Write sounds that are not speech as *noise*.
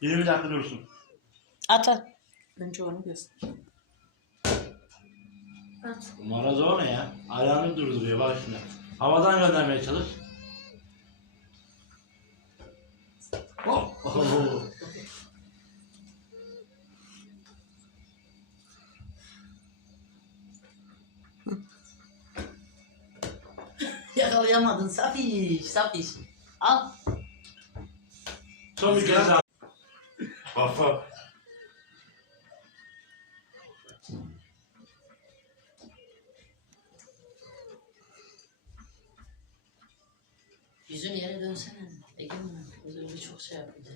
20 dakika dursun. At at. Önce onu göster. At. Maradona ya. Ayağını durduruyor bak şimdi. Havadan göndermeye çalış. Oh. Oh. *laughs* Yakalayamadın Safiş, Safiş. Al. Son bir kez daha. Bak bak. Yüzün yere dönsene. Egemen. Gözümde çok şey yapıyor.